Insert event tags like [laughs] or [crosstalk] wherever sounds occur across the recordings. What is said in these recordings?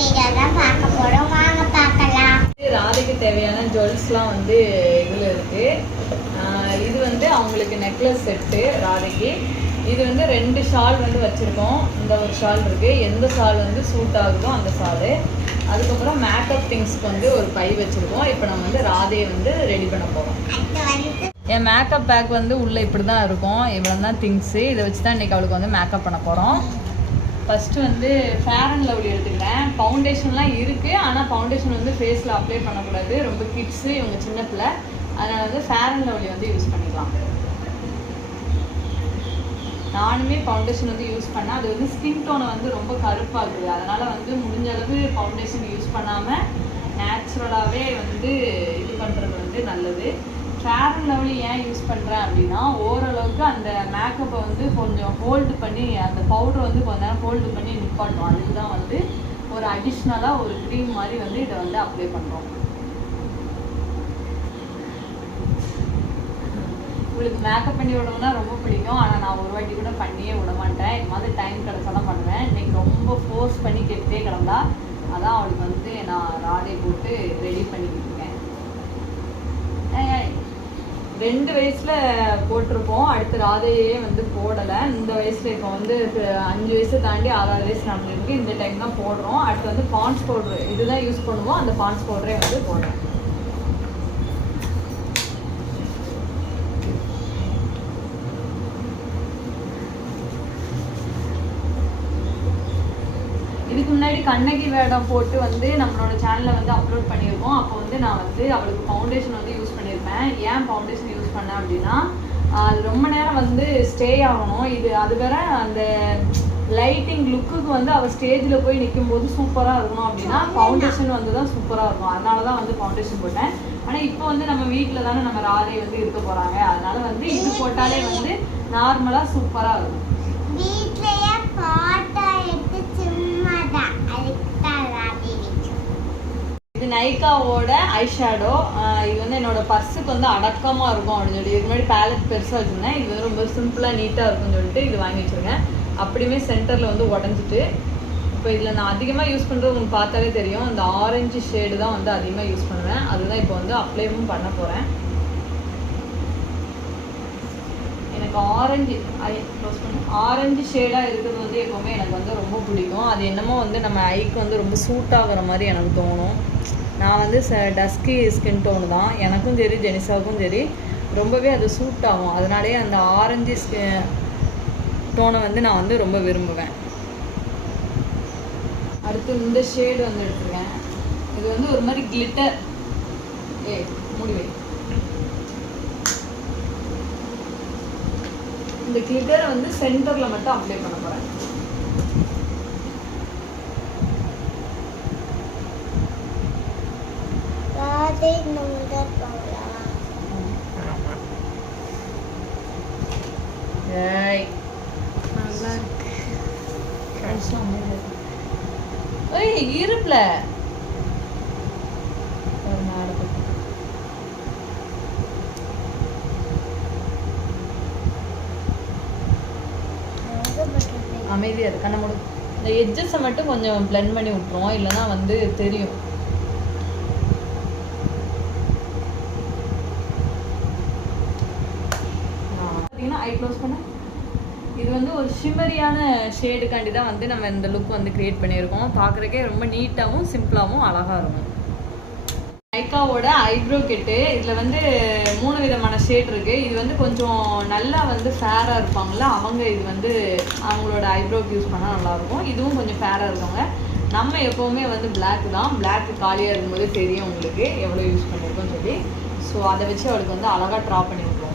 Video தான் பார்க்க போறோம். வாங்க பார்க்கலாம். ராதைக்கு தேவையான ஜுவல்ஸ்லாம் வந்து இதில் இருக்குது இது வந்து அவங்களுக்கு நெக்லஸ் செட்டு ராதைக்கு. இது வந்து ரெண்டு ஷால் வந்து வச்சுருக்கோம். இந்த ஒரு ஷால் இருக்குது எந்த ஷால் வந்து சூட் ஆகுதோ அந்த ஷாலு. அதுக்கப்புறம் மேக்கப் திங்ஸ்க்கு வந்து ஒரு பை வச்சுருக்கோம். இப்போ நம்ம வந்து ராதையை வந்து ரெடி பண்ண போகிறோம் என் மேக்கப் பேக் வந்து உள்ளே இப்படி தான் இருக்கும். இவ்வளோ தான் திங்ஸு இதை வச்சு தான் இன்றைக்கி அவளுக்கு வந்து மேக்கப் பண்ண போகிறோம் ஃபஸ்ட்டு வந்து ஃபேர் அண்ட் லவ்லி எடுத்துக்கிறேன். ஃபவுண்டேஷன்லாம் இருக்குது ஆனால் ஃபவுண்டேஷன் வந்து ஃபேஸில் அப்ளை பண்ணக்கூடாது. ரொம்ப கிட்ஸு இவங்க சின்ன பிள்ளை அதனால் வந்து ஃபேர் அண்ட் லவ்லி வந்து யூஸ் பண்ணிக்கலாம். நானுமே ஃபவுண்டேஷன் வந்து யூஸ் பண்ணேன். அது வந்து ஸ்கின் டோனை வந்து ரொம்ப கருப்பாகுது அதனால் வந்து முடிஞ்ச அளவு ஃபவுண்டேஷன் யூஸ் பண்ணாமல் நேச்சுரலாகவே வந்து இது பண்ணுறது வந்து நல்லது. ஃபேர் அண்ட் லவ்லி ஏன் யூஸ் பண்ணுறேன் அப்படின்னா ஓரளவுக்கு அந்த மேக்கப்பை வந்து கொஞ்சம் ஹோல்டு பண்ணி அந்த பவுடர் வந்து கொஞ்ச நேரம் ஹோல்டு பண்ணி நிப்பாட்டும் அதுதான் வந்து ஒரு அடிஷ்னலாக ஒரு க்ரீம் மாதிரி வந்து இதை வந்து அப்ளை பண்ணுறோம் உங்களுக்கு மேக்கப் பண்ணி விடணும்னா ரொம்ப பிடிக்கும். ஆனால் நான் ஒரு வாட்டி கூட பண்ணியே விட மாட்டேன். இது மாதிரி டைம் கிடச்சா தான் பண்ணுவேன். இன்னைக்கு ரொம்ப ஃபோர்ஸ் பண்ணி கேட்டே கிடந்தா அதான் அவளுக்கு வந்து நான் ராடை போட்டு ரெடி பண்ணிக்கிட்டு இருக்கேன். ரெண்டு வயசுல போட்டிருப்போம். அடுத்து ராதையே வந்து போடலை. இந்த வயசுல இப்போ வந்து அஞ்சு வயசு தாண்டி ஆறாறு வயசு நடந்துருக்கு இந்த டைம் தான் போடுறோம். அடுத்து வந்து பான்ஸ் பவுடர் இதுதான் யூஸ் பண்ணுவோம். அந்த பான்ஸ் பவுடரே வந்து போடுறேன் இதுக்கு முன்னாடி கண்ணகி வேடம் போட்டு வந்து நம்மளோட சேனலில் வந்து அப்லோட் பண்ணியிருக்கோம். அப்போ வந்து நான் வந்து அவளுக்கு ஃபவுண்டேஷன் வந்து யூஸ் பண்ணியிருப்பேன். ஏன் ஃபவுண்டேஷன் பண்ணேன் அப்படின்னா அது ரொம்ப நேரம் வந்து ஸ்டே ஆகணும். இது அது வேற அந்த லைட்டிங் லுக்குக்கு வந்து அவள் ஸ்டேஜில் போய் நிற்கும் போது சூப்பராக இருக்கணும் அப்படின்னா ஃபவுண்டேஷன் வந்து தான் சூப்பராக இருக்கும். அதனால தான் வந்து ஃபவுண்டேஷன் போட்டேன். ஆனால் இப்போ வந்து நம்ம வீட்டில் தானே நம்ம ராதை வந்து இருக்க போகிறாங்க அதனால வந்து இது போட்டாலே வந்து நார்மலாக சூப்பராக இருக்கும். வீட்லயே பாட்டா எடுத்து சும்மா தான் இது நைக்காவோட ஐ ஷேடோ இது வந்து என்னோட பர்ஸுக்கு வந்து அடக்கமாக இருக்கும் அப்படின்னு சொல்லி இது முன்னாடி பேலட் பெருசாக வச்சுருந்தேன். இது வந்து ரொம்ப சிம்பிளாக நீட்டாக இருக்கும்னு சொல்லிட்டு இது வாங்கி வச்சுருக்கேன். அப்படியுமே சென்டரில் வந்து உடஞ்சிட்டு. இப்போ இதில் நான் அதிகமாக யூஸ் பண்ணுறது உங்களுக்கு பார்த்தாலே தெரியும். இந்த ஆரஞ்சு ஷேடு தான் வந்து அதிகமாக யூஸ் பண்ணுவேன். அதுதான் இப்போ வந்து அப்ளைவும் பண்ண போகிறேன் எனக்கு ஆரஞ்சு க்ளோஸ் பண்ண. ஆரஞ்சு ஷேடாக இருக்கிறது வந்து எப்போவுமே எனக்கு வந்து ரொம்ப பிடிக்கும். அது என்னமோ வந்து நம்ம ஐக்கு வந்து ரொம்ப சூட் ஆகிற மாதிரி எனக்கு தோணும். நான் வந்து ச டஸ்கி ஸ்கின் டோனு தான். எனக்கும் சரி ஜெனிசாவுக்கும் சரி. ரொம்பவே அது சூட் ஆகும். அதனாலேயே அந்த ஆரஞ்சு ஸ்கி டோனை வந்து நான் வந்து ரொம்ப விரும்புவேன். அடுத்து இந்த ஷேடு வந்து எடுத்துருக்கேன் இது வந்து ஒரு மாதிரி கிளிட்டர் ஏ முடிவே இந்த கிளிட்டரை வந்து சென்டரில் மட்டும் அப்ளை பண்ண போகிறேன் ராதை ஏய் நல்லா இருக்கு ஏய் இருப்புல. ஒரு மாடை அமைதியாக அமைதியா இருக்கு கண்ணை மூடு. இந்த எட்ஜஸை மட்டும் கொஞ்சம் பிளெண்ட் பண்ணி விட்டுருவோம். இல்லைன்னா வந்து தெரியும் பார்த்தீங்கன்னா ஐ க்ளோஸ் பண்ண இது ஷிம்மரியான ஷேடுக்காண்டி தான் வந்து நம்ம இந்த லுக் வந்து கிரியேட் பண்ணியிருக்கோம். பார்க்குறக்கே ரொம்ப நீட்டாகவும் சிம்பிளாகவும் அழகாக இருக்கும். நைக்காவோட ஐப்ரோ கெட்டு இதில் வந்து மூணு விதமான ஷேட் இருக்குது இது வந்து கொஞ்சம் நல்லா வந்து ஃபேராக இருப்பாங்கள அவங்க இது வந்து அவங்களோட ஐப்ரோக்கு யூஸ் பண்ணால் நல்லாயிருக்கும். இதுவும் கொஞ்சம் ஃபேராக இருக்கவங்க. நம்ம எப்போவுமே வந்து பிளாக் தான். பிளாக் காலியாக இருக்கும்போது தெரியும் உங்களுக்கு எவ்வளோ யூஸ் பண்ணியிருக்கோம்னு சொல்லி. ஸோ அதை வச்சு அவளுக்கு வந்து அழகாக ட்ரா பண்ணியிருக்கோம்.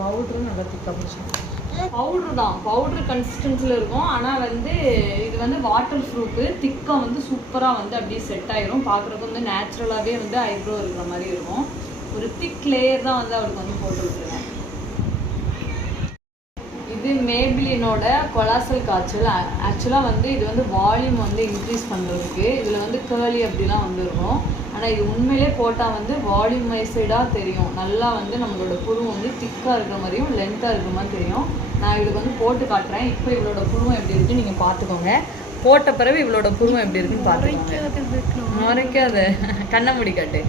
விட்ருவோம் பவுடரும் நல்லா திக்காக பிடிச்சிருக்கோம் பவுட்ரு தான். பவுட்ரு கன்சிஸ்டன்சியில் இருக்கும். ஆனால் வந்து இது வந்து வாட்டர் ப்ரூஃபு திக்காக வந்து சூப்பராக வந்து அப்படியே செட் ஆயிரும். பார்க்குறதுக்கு வந்து நேச்சுரலாகவே வந்து ஐப்ரோ இருக்கிற மாதிரி இருக்கும். ஒரு திக் லேயர் தான் வந்து அவருக்கு வந்து போட்டு இது மேபிளினோட கொலாசல் காய்ச்சல். ஆக்சுவலாக வந்து இது வந்து வால்யூம் வந்து இன்க்ரீஸ் பண்ணுறதுக்கு இதில் வந்து கேர்லி அப்படிலாம் வந்துருக்கும் ஆனால் இது உண்மையிலே போட்டால் வந்து வால்யூமைசைடாக தெரியும். நல்லா வந்து நம்மளோட புருவம் வந்து திக்காக இருக்கிற மாதிரியும் லென்த்தாக இருக்கிற மாதிரி தெரியும். நான் இவளுக்கு வந்து போட்டு காட்டுறேன். இப்போ இவளோட புருவம் எப்படி இருக்குன்னு நீங்கள் பார்த்துக்கோங்க. போட்ட பிறகு இவளோட புருவம் எப்படி இருக்குன்னு பார்த்துக்கோங்க. மறைக்காத. கண்ணை முடி காட்டு.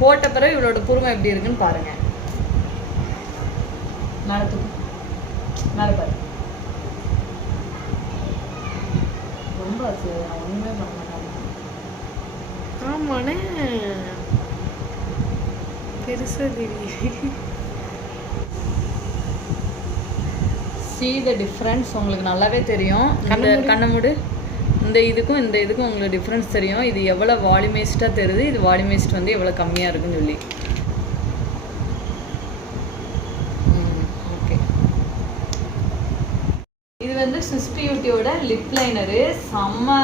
போட்ட பிறகு இவளோட புருவம் எப்படி இருக்குன்னு பாருங்கள் மேலே தூக்கு. மேலே பாரு. ரொம்ப ஆச்சு உண்மையாக ஒன்றுமே பண்ண ஆமாண்ணே. பெருசா தெரியும் see the டிஃப்ரென்ஸ் உங்களுக்கு நல்லாவே தெரியும். இந்த கண்ணை மூடு இந்த இதுக்கும் இந்த இதுக்கும் உங்களுக்கு டிஃப்ரென்ஸ் தெரியும். இது எவ்வளோ வால்யூமைஸ்டாக தெரியுது. இது வால்யூமைஸ்ட் வந்து எவ்வளோ கம்மியாக இருக்குன்னு சொல்லி. ஓகே இது வந்து சிஸ்டியூட்டியோட லிப் லைனரு செம்ம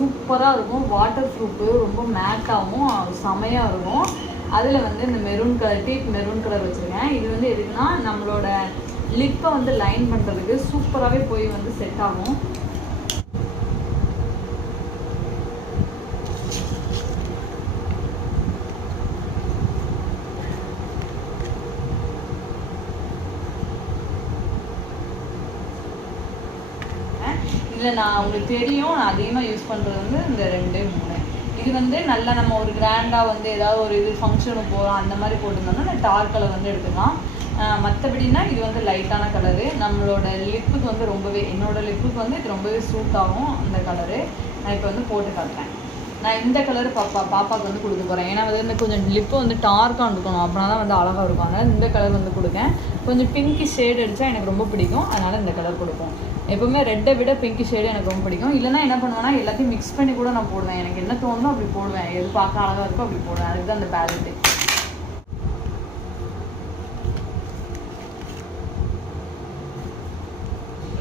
சூப்பராக இருக்கும். வாட்டர் ப்ரூஃபு ரொம்ப மேட்டாகவும் செமையாக இருக்கும். அதில் வந்து இந்த maroon colour deep maroon colour வச்சுருக்கேன். இது வந்து எதுக்குன்னா நம்மளோட லிப்பை வந்து லைன் பண்ணுறதுக்கு சூப்பராகவே போய் வந்து செட் ஆகும். இல்லை நான் உங்களுக்கு தெரியும். நான் அதிகமாக யூஸ் பண்ணுறது வந்து இந்த ரெண்டு மூணு. இது வந்து நல்லா நம்ம ஒரு கிராண்டாக வந்து ஏதாவது ஒரு இது ஃபங்க்ஷனுக்கு போகிறோம் அந்த மாதிரி போட்டிருந்தோம்னா நான் டார்க் கலர் வந்து எடுத்துக்கலாம். மற்றபடினா இது வந்து லைட்டான கலரு நம்மளோட லிப்புக்கு வந்து ரொம்பவே என்னோட லிப்புக்கு வந்து இது ரொம்பவே சூட் ஆகும் அந்த கலரு நான் இப்போ வந்து போட்டு காட்டுறேன். நான் இந்த கலர் பாப்பா பாப்பாவுக்கு வந்து கொடுக்க போகிறேன் ஏன்னா வந்து இந்த கொஞ்சம் லிப்பு வந்து டார்க்காக இருக்கணும் அப்படின்னா தான் வந்து அழகாக இருக்கும். அதனால் இந்த கலர் வந்து கொடுக்கேன் கொஞ்சம் பிங்கி ஷேட் அடித்தா எனக்கு ரொம்ப பிடிக்கும். அதனால் இந்த கலர் கொடுப்போம். எப்போவுமே ரெட்டை விட பிங்கி ஷேடு எனக்கு ரொம்ப பிடிக்கும். இல்லைன்னா என்ன பண்ணுவேன்னா எல்லாத்தையும் மிக்ஸ் பண்ணி கூட நான் போடுவேன். எனக்கு என்ன தோணுதோ அப்படி போடுவேன். எது பார்க்க அழகாக இருக்கோ அப்படி போடுவேன். அதுக்கு தான் அந்த பேலட்டு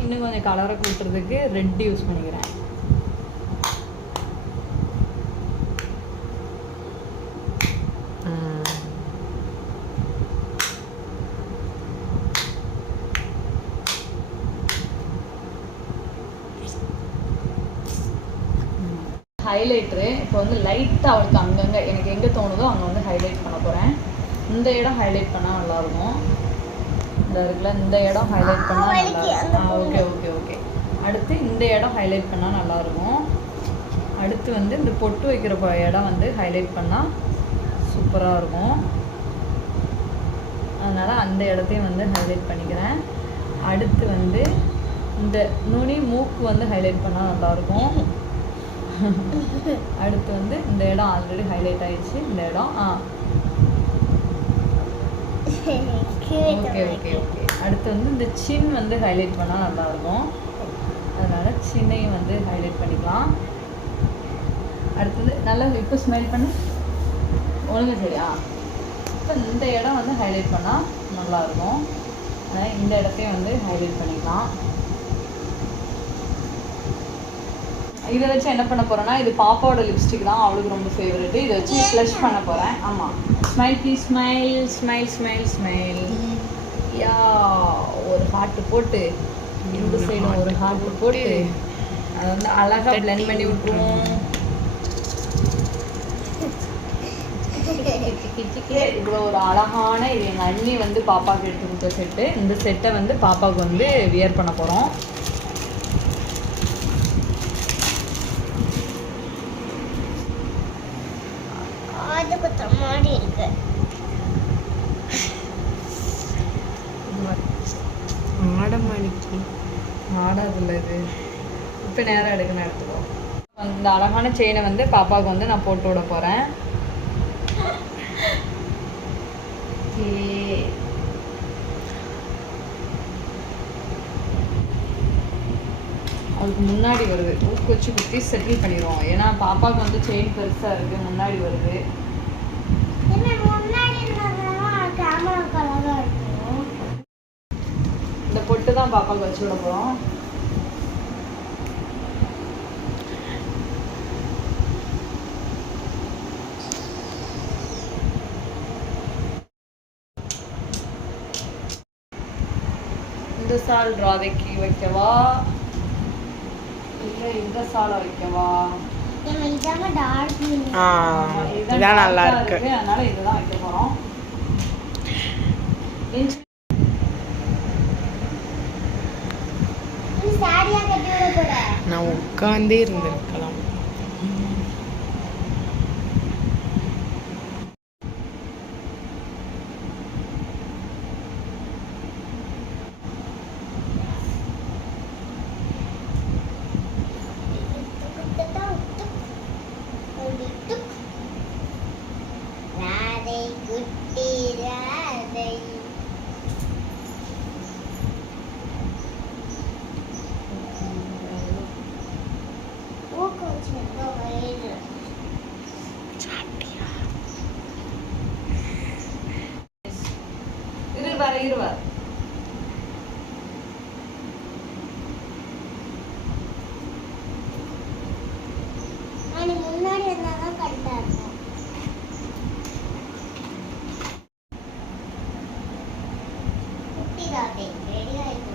இன்னும் கொஞ்சம் கலரை கூட்டுறதுக்கு ரெட் யூஸ் பண்ணிக்கிறேன். ஹைலைட்ரு இப்போ வந்து லைட்டாக அவளுக்கு அங்கங்கே எனக்கு எங்கே தோணுதோ அங்கே வந்து ஹைலைட் பண்ண போகிறேன் இந்த இடம் ஹைலைட் பண்ணால் நல்லாயிருக்கும் இந்த இருக்குல்ல இந்த இடம் ஹைலைட் பண்ணால் நல்லா ஆ ஓகே ஓகே ஓகே அடுத்து இந்த இடம் ஹைலைட் பண்ணால் நல்லாயிருக்கும் அடுத்து வந்து இந்த பொட்டு வைக்கிற இடம் வந்து ஹைலைட் பண்ணால் சூப்பராக இருக்கும். அதனால் அந்த இடத்தையும் வந்து ஹைலைட் பண்ணிக்கிறேன். அடுத்து வந்து இந்த நுனி மூக்கு வந்து ஹைலைட் பண்ணால் நல்லாயிருக்கும் [laughs] அடுத்து வந்து இந்த இடம் ஆல்ரெடி ஹைலைட் ஆயிடுச்சு. இந்த இடம் ஆ. ஓகே ஓகே ஓகே அடுத்து வந்து இந்த சின் வந்து ஹைலைட் பண்ணால் நல்லாயிருக்கும். அதனால் சின்னையும் வந்து ஹைலைட் பண்ணிக்கலாம். அடுத்தது நல்லா இப்போ ஸ்மெல் பண்ணு. ஒழுங்கு சரியா? இப்போ இந்த இடம் வந்து ஹைலைட் பண்ணால் நல்லாயிருக்கும். அதனால் இந்த இடத்தையும் வந்து ஹைலைட் பண்ணிக்கலாம். இதை வச்சு என்ன பண்ண போறேன்னா இது பாப்பாவோட லிப்ஸ்டிக் தான் அவளுக்கு ரொம்ப ஃபேவரெட் இதை வச்சு ஃப்ளஷ் பண்ண போறேன். ஆமா. Smile please smile smile smile smile yeah ஒரு ஹார்ட் போட்டு இந்த சைடும் ஒரு ஹார்ட் போட்டு. அதை வந்து அழகா blend பண்ணி விட்டுருவோம். [laughs] இவ்வளோ ஒரு அழகான இது. எங்கள் அண்ணி வந்து பாப்பாவுக்கு எடுத்து கொடுத்த செட்டு இந்த செட்டை வந்து பாப்பாவுக்கு வந்து வியர் பண்ண போகிறோம் குத்துற மாதிரி இருக்கு ஆடமாணிக்கு ஆடாதுல்ல இது. இப்போ நேரம் எடுக்கணும் எடுத்துக்கோ. இந்த அழகான செயினை வந்து பாப்பாவுக்கு வந்து நான் போட்டு விட போகிறேன் அவளுக்கு முன்னாடி வருது. ஊக்கு வச்சு குத்தி செட்டில் பண்ணிடுவோம் ஏன்னா பாப்பாவுக்கு வந்து செயின் பெருசாக இருக்குது முன்னாடி வருது என்ன முன்னாடி இருந்ததெல்லாம் கேமரா கலரா இருக்கும் இந்த பொட்டு தான் பாப்பாவுக்கு வச்சு விட போகிறோம் இந்த சால் ராதைக்கு வைக்கவா இல்லை இந்த சாலை வைக்கவா இதான் நல்லா இருக்கு. அதனால இதுதான் வைக்க நான் உட்காந்தே இருந்திருக்கலாம் ராதை குட்டி ராதை ஊக்கம் வச்சுருக்க வயிறு இரு வர இரு வர நீ முன்னாடி இருந்தால் தான் கரெக்டாக இருக்கும் குட்டி ராதை ரெடி ஆகிட்டு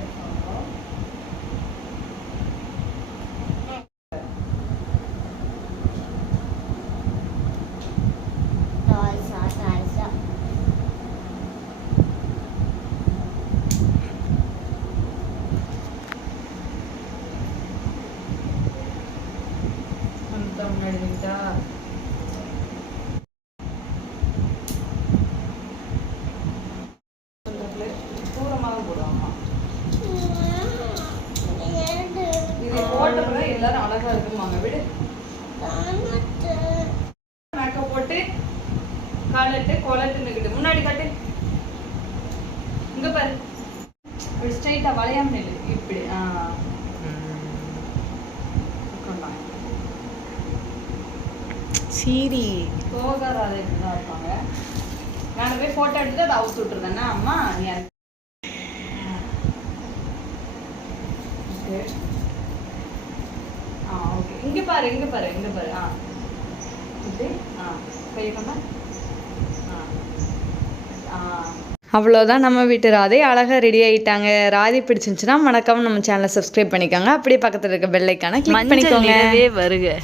அந்த முன்னாடி நின்னுட்டா எல்லாரும் அழகா இருக்குமாங்க விடு. மேக்கப் போட்டு காலட்டு கோலட்டு நிக்கிட்டு முன்னாடி காட்டு. இங்க பாரு. இப்படி ஸ்ட்ரைட்டா வளையாம நில்லு. இப்படி ஆஹ் சீரி. போகாத இப்படிதான் இருப்பாங்க. நான் போய் போட்டோ எடுத்துட்டு அதை அவுத்து விட்டுருந்தேன்னா அம்மா நீ அது- Okay. ஆ ஓகே. இங்க பாரு இங்க பாரு இங்க பாரு. ஆ. இப்படி? ஆ. கையை கொண்டா ஆ. ஆ. அவ்வளோதான் நம்ம வீட்டு ராதை. அழகாக ரெடி ஆயிட்டாங்க. ராதி பிடிச்சிருந்துச்சுன்னா மறக்காம நம்ம சேனலை சப்ஸ்கிரைப் பண்ணிக்கோங்க. அப்படியே பக்கத்தில் இருக்க பெல்லைக்கான கிளிக் பண்ணிக்கோங்க. வருக.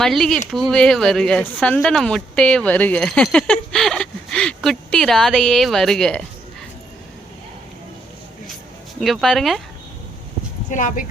மல்லிகை பூவே வருக சந்தன மொட்டே வருக குட்டி ராதையே வருக. இங்க பாருங்க. சரி நான் போய்